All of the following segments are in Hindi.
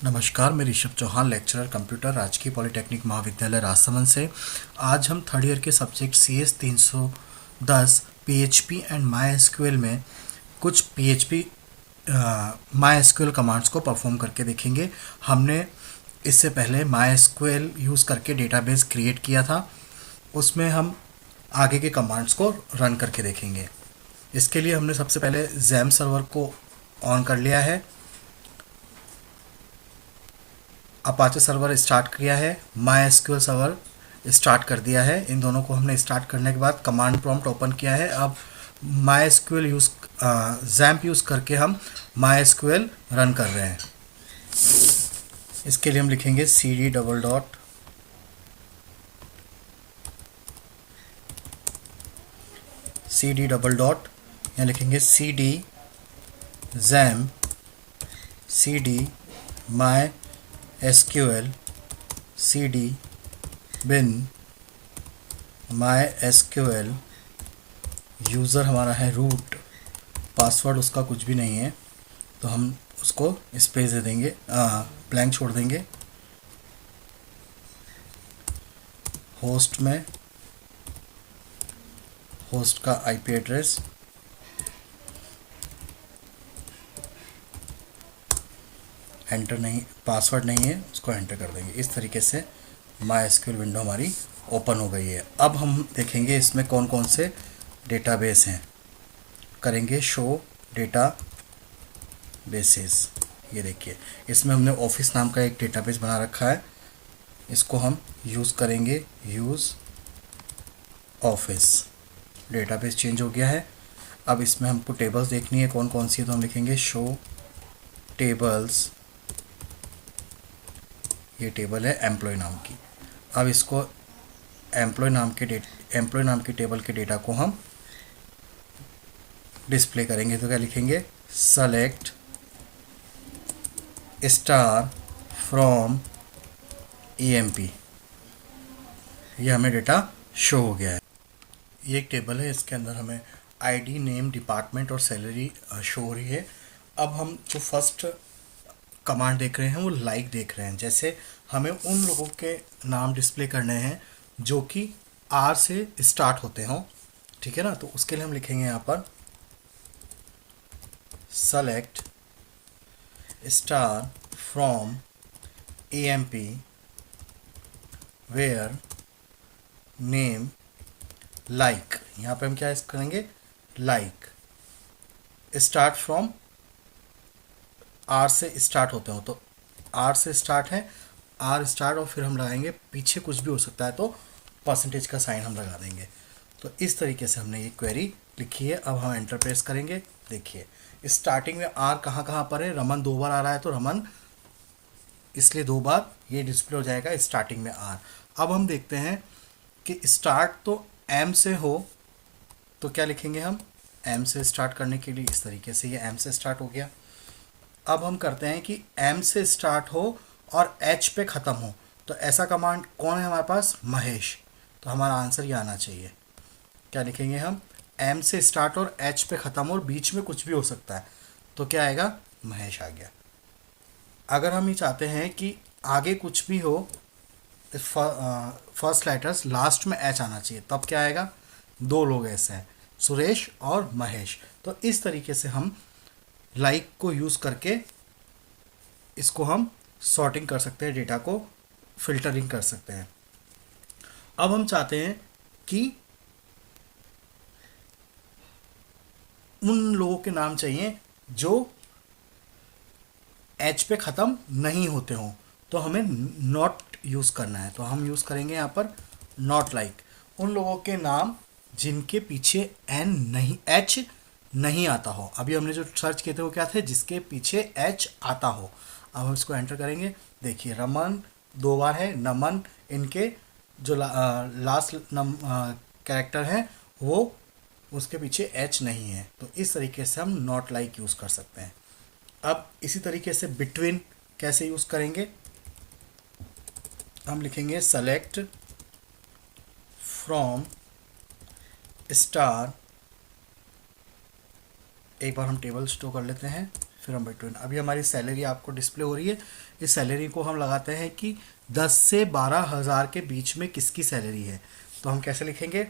नमस्कार, मैं ऋषभ चौहान, लेक्चरर कंप्यूटर, राजकीय पॉलिटेक्निक महाविद्यालय राजसमंद से। आज हम थर्ड ईयर के subject CS 310 PHP and my SQL में कुछ PHP माई एसक्यूएल कमांड्स को परफॉर्म करके देखेंगे। हमने इससे पहले माई एसक्यूएल यूज़ करके डेटाबेस क्रिएट किया था, उसमें हम आगे के कमांड्स को रन करके देखेंगे। इसके लिए हमने सबसे पहले जैम सर्वर को ऑन कर लिया है, अपाचे सर्वर स्टार्ट किया है, माई एसक्यूएल सर्वर स्टार्ट कर दिया है। इन दोनों को हमने स्टार्ट करने के बाद कमांड प्रॉम्प्ट ओपन किया है। अब my SQL use XAMPP use करके हम माई एसक्यूएल रन कर रहे हैं। इसके लिए हम लिखेंगे cd डबल डॉट यहाँ लिखेंगे cd XAMPP cd MySQL cd bin MySQL. User हमारा है रूट, पासवर्ड उसका कुछ भी नहीं है, तो हम उसको स्पेस दे देंगे, ब्लैंक छोड़ देंगे। होस्ट में होस्ट का IP एड्रेस, एंटर नहीं, पासवर्ड नहीं है, उसको एंटर कर देंगे। इस तरीके से माई एसक्यूएल विंडो हमारी ओपन हो गई है। अब हम देखेंगे इसमें कौन कौन से डेटाबेस हैं। करेंगे शो डेटा बेसिस। ये देखिए, इसमें हमने ऑफिस नाम का एक डेटाबेस बना रखा है, इसको हम यूज़ करेंगे। यूज़ ऑफिस, डेटाबेस चेंज हो गया है। अब इसमें हमको टेबल्स देखनी है कौन कौन सी है, तो हम लिखेंगे शो टेबल्स। ये टेबल है एम्प्लॉय नाम की। अब इसको एम्प्लॉय नाम की टेबल के डेटा को हम डिस्प्ले करेंगे। तो क्या लिखेंगे, सेलेक्ट स्टार फ्रॉम EMP। ये हमें डेटा शो हो गया है। ये एक टेबल है, इसके अंदर हमें ID, नेम, डिपार्टमेंट और सैलरी शो हो रही है। अब हम जो फर्स्ट कमांड देख रहे हैं वो लाइक देख रहे हैं। जैसे हमें उन लोगों के नाम डिस्प्ले करने हैं जो कि R से स्टार्ट होते हों, ठीक है ना। तो उसके लिए हम लिखेंगे यहाँ पर select star from EMP where name like. यहाँ पे हम क्या करेंगे, लाइक स्टार्ट फ्रॉम R से स्टार्ट होते हो, तो R से स्टार्ट है, R स्टार्ट, और फिर हम लगाएंगे, पीछे कुछ भी हो सकता है तो परसेंटेज का साइन हम लगा देंगे। तो इस तरीके से हमने ये क्वेरी लिखी है। अब हम एंटर प्रेस करेंगे। देखिए स्टार्टिंग में R कहाँ कहाँ पर है, रमन 2 बार आ रहा है, तो रमन इसलिए 2 बार ये डिस्प्ले हो जाएगा स्टार्टिंग में R। अब हम देखते हैं कि स्टार्ट तो M से हो, तो क्या लिखेंगे हम, M से स्टार्ट करने के लिए इस तरीके से ये M से स्टार्ट हो गया। अब हम करते हैं कि M से स्टार्ट हो और H पे ख़त्म हो, तो ऐसा कमांड कौन है हमारे पास, महेश। तो हमारा आंसर ये आना चाहिए। क्या लिखेंगे हम, M से स्टार्ट और H पे ख़त्म हो और बीच में कुछ भी हो सकता है, तो क्या आएगा, महेश आ गया। अगर हम ये चाहते हैं कि आगे कुछ भी हो, फर्स्ट लेटर्स लास्ट में H आना चाहिए, तब क्या आएगा, 2 लोग ऐसे हैं, सुरेश और महेश। तो इस तरीके से हम लाइक को यूज़ करके इसको हम सॉर्टिंग कर सकते हैं, डेटा को फिल्टरिंग कर सकते हैं। अब हम चाहते हैं कि उन लोगों के नाम चाहिए जो H पे ख़त्म नहीं होते हों, तो हमें नॉट यूज़ करना है। तो हम यूज़ करेंगे यहाँ पर नॉट लाइक, उन लोगों के नाम जिनके पीछे H नहीं आता हो। अभी हमने जो सर्च किए थे वो क्या थे, जिसके पीछे H आता हो। अब हम इसको एंटर करेंगे। देखिए रमन 2 बार है, नमन, इनके जो लास्ट कैरेक्टर है वो उसके पीछे H नहीं है। तो इस तरीके से हम नॉट लाइक यूज़ कर सकते हैं। अब इसी तरीके से बिटवीन कैसे यूज़ करेंगे, हम लिखेंगे सेलेक्ट फ्रॉम स्टार। एक बार हम टेबल स्टोर कर लेते हैं, फिर हम बिटवीन। अभी हमारी सैलरी आपको डिस्प्ले हो रही है। इस सैलरी को हम लगाते हैं कि 10 से 12 हज़ार के बीच में किसकी सैलरी है। तो हम कैसे लिखेंगे,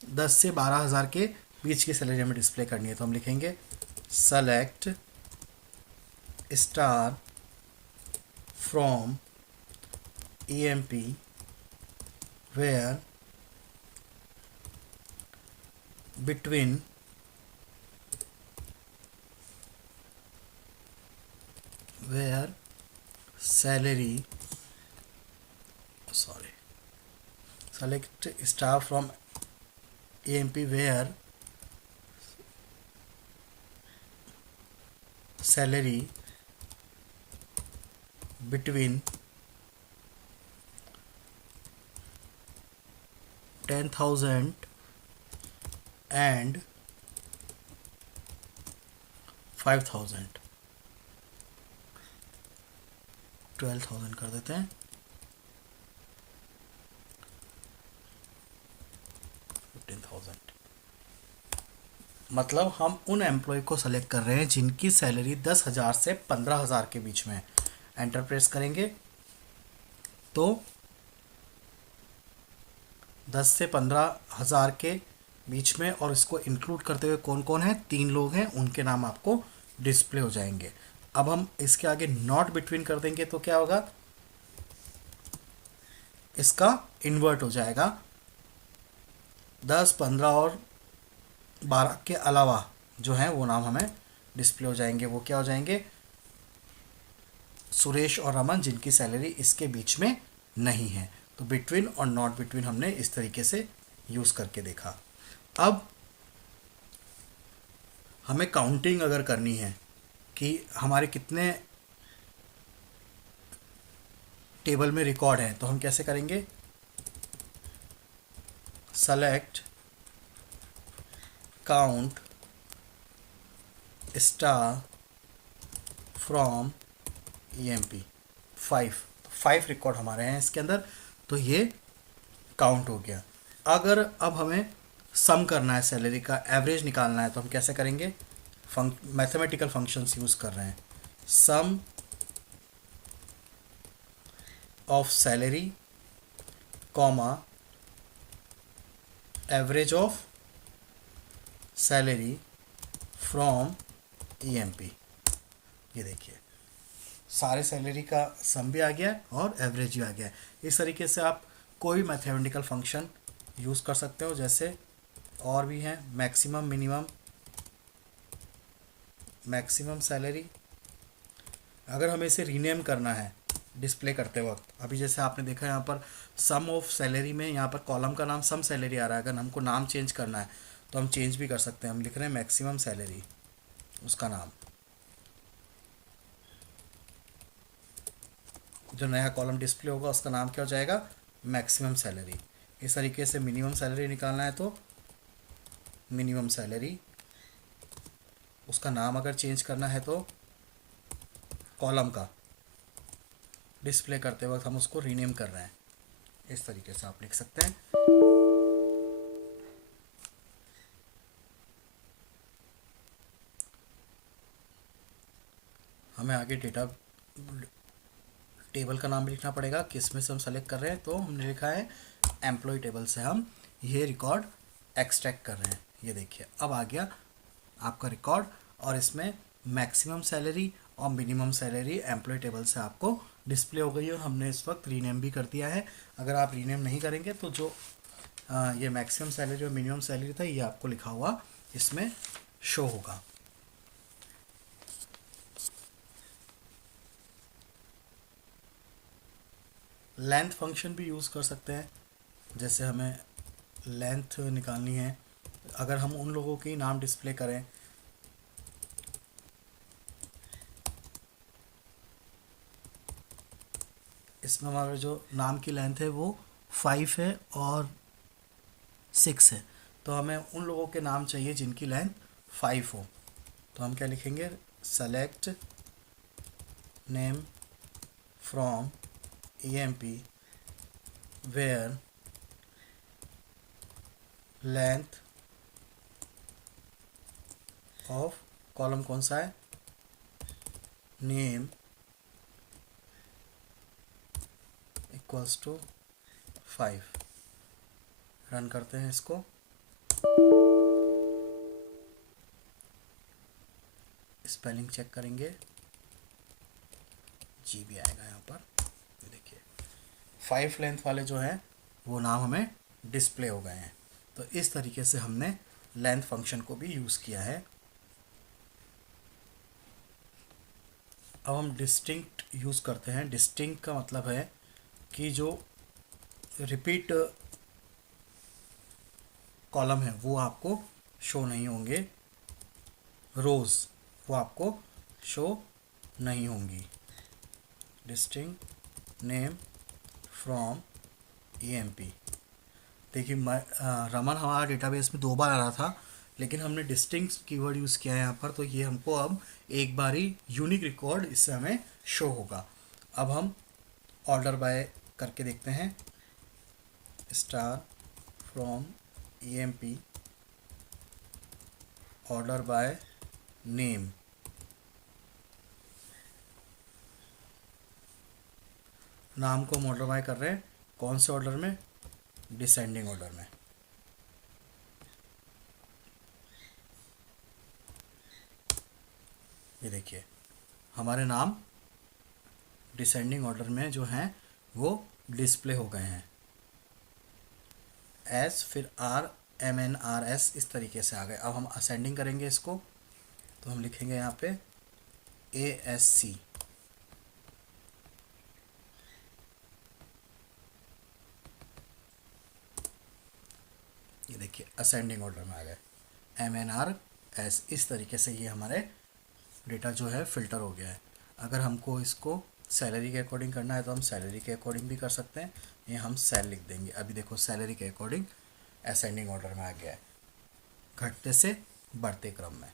10 से 12 हज़ार के बीच की सैलरी हमें डिस्प्ले करनी है, तो हम लिखेंगे select star from EMP where between where salary sorry select star from EMP where salary between 10,000 and 5,000, 12,000 कर देते हैं, 15,000। मतलब हम उन एम्प्लॉय को सेलेक्ट कर रहे हैं जिनकी सैलरी 10,000 से 15,000 के बीच में है। एंटर प्रेस करेंगे तो 10 से 15,000 के बीच में, और इसको इंक्लूड करते हुए कौन कौन है, 3 लोग हैं, उनके नाम आपको डिस्प्ले हो जाएंगे। अब हम इसके आगे नॉट बिटवीन कर देंगे तो क्या होगा, इसका इन्वर्ट हो जाएगा। 10, 15 और 12 के अलावा जो है वो नाम हमें डिस्प्ले हो जाएंगे। वो क्या हो जाएंगे, सुरेश और रमन, जिनकी सैलरी इसके बीच में नहीं है। तो बिटवीन और नॉट बिटवीन हमने इस तरीके से यूज़ करके देखा। अब हमें काउंटिंग अगर करनी है कि हमारे कितने टेबल में रिकॉर्ड हैं, तो हम कैसे करेंगे, select count star from EMP 5 record हमारे हैं इसके अंदर, तो ये काउंट हो गया। अगर अब हमें सम करना है, सैलरी का एवरेज निकालना है, तो हम कैसे करेंगे, मैथमेटिकल फंक्शंस यूज़ कर रहे हैं। Sum of salary comma average of salary from EMP। ये देखिए सारे सैलरी का सम भी आ गया है और एवरेज भी आ गया है। इस तरीके से आप कोई मैथमेटिकल फंक्शन यूज़ कर सकते हो। जैसे और भी हैं, मैक्सिमम, मिनिमम, मैक्सिमम सैलरी। अगर हमें इसे रीनेम करना है डिस्प्ले करते वक्त, अभी जैसे आपने देखा यहाँ पर सम ऑफ सैलरी में यहाँ पर कॉलम का नाम सम सैलरी आ रहा है। अगर हमको नाम चेंज करना है तो हम चेंज भी कर सकते हैं। हम लिख रहे हैं मैक्सिमम सैलरी, उसका नाम, जो नया कॉलम डिस्प्ले होगा उसका नाम क्या हो जाएगा, मैक्सिमम सैलरी। इस तरीके से मिनिमम सैलरी निकालना है तो मिनिमम सैलरी, उसका नाम अगर चेंज करना है तो कॉलम का डिस्प्ले करते वक्त हम उसको रीनेम कर रहे हैं। इस तरीके से आप लिख सकते हैं। हमें आगे डेटा टेबल का नाम भी लिखना पड़ेगा, किस में से हम सेलेक्ट कर रहे हैं। तो हमने लिखा है एम्प्लॉय टेबल से हम ये रिकॉर्ड एक्सट्रैक्ट कर रहे हैं। ये देखिए अब आ गया आपका रिकॉर्ड, और इसमें मैक्सिमम सैलरी और मिनिमम सैलरी एम्प्लॉय टेबल से आपको डिस्प्ले हो गई है। और हमने इस वक्त रीनेम भी कर दिया है। अगर आप रीनेम नहीं करेंगे तो जो ये मैक्सिमम सैलरी और मिनिमम सैलरी था ये आपको लिखा हुआ इसमें शो होगा। लेंथ फंक्शन भी यूज़ कर सकते हैं। जैसे हमें लेंथ निकालनी है, अगर हम उन लोगों के नाम डिस्प्ले करें, इसमें हमारा जो नाम की लेंथ है वो 5 है और 6 है, तो हमें उन लोगों के नाम चाहिए जिनकी लेंथ 5 हो। तो हम क्या लिखेंगे, select name from EMP where length of, column कौन सा है, नेम इक्वल्स टू 5। रन करते हैं इसको। स्पेलिंग चेक करेंगे, जी भी आएगा यहाँ पर। देखिए 5 लेंथ वाले जो हैं वो नाम हमें डिस्प्ले हो गए हैं। तो इस तरीके से हमने लेंथ फंक्शन को भी यूज़ किया है। अब हम डिस्टिंक्ट यूज़ करते हैं। डिस्टिंक्ट का मतलब है कि जो रिपीट कॉलम है वो आपको शो नहीं होंगे, रोज़ वो आपको शो नहीं होंगी। Distinct name from EMP। देखिए रमन हमारा डेटाबेस में 2 बार आ रहा था, लेकिन हमने डिस्टिंक्ट कीवर्ड यूज़ किया है यहाँ पर, तो ये हमको अब एक बार ही यूनिक रिकॉर्ड इससे हमें शो होगा। अब हम ऑर्डर बाय करके देखते हैं। Star from EMP order by name. नाम को हम ऑर्डर बाय कर रहे हैं, कौन से ऑर्डर में? डिसेंडिंग ऑर्डर में। ये देखिए हमारे नाम डिसेंडिंग ऑर्डर में जो हैं वो डिस्प्ले हो गए हैं। एस फिर RMNRS इस तरीके से आ गए। अब हम असेंडिंग करेंगे इसको, तो हम लिखेंगे यहाँ पे ASC। ये देखिए असेंडिंग ऑर्डर में आ गए MNRS। इस तरीके से ये हमारे डेटा जो है फ़िल्टर हो गया है। अगर हमको इसको सैलरी के अकॉर्डिंग करना है तो हम सैलरी के अकॉर्डिंग भी कर सकते हैं। ये हम सेल लिख देंगे। अभी देखो सैलरी के अकॉर्डिंग असेंडिंग ऑर्डर में आ गया है, घटते से बढ़ते क्रम में।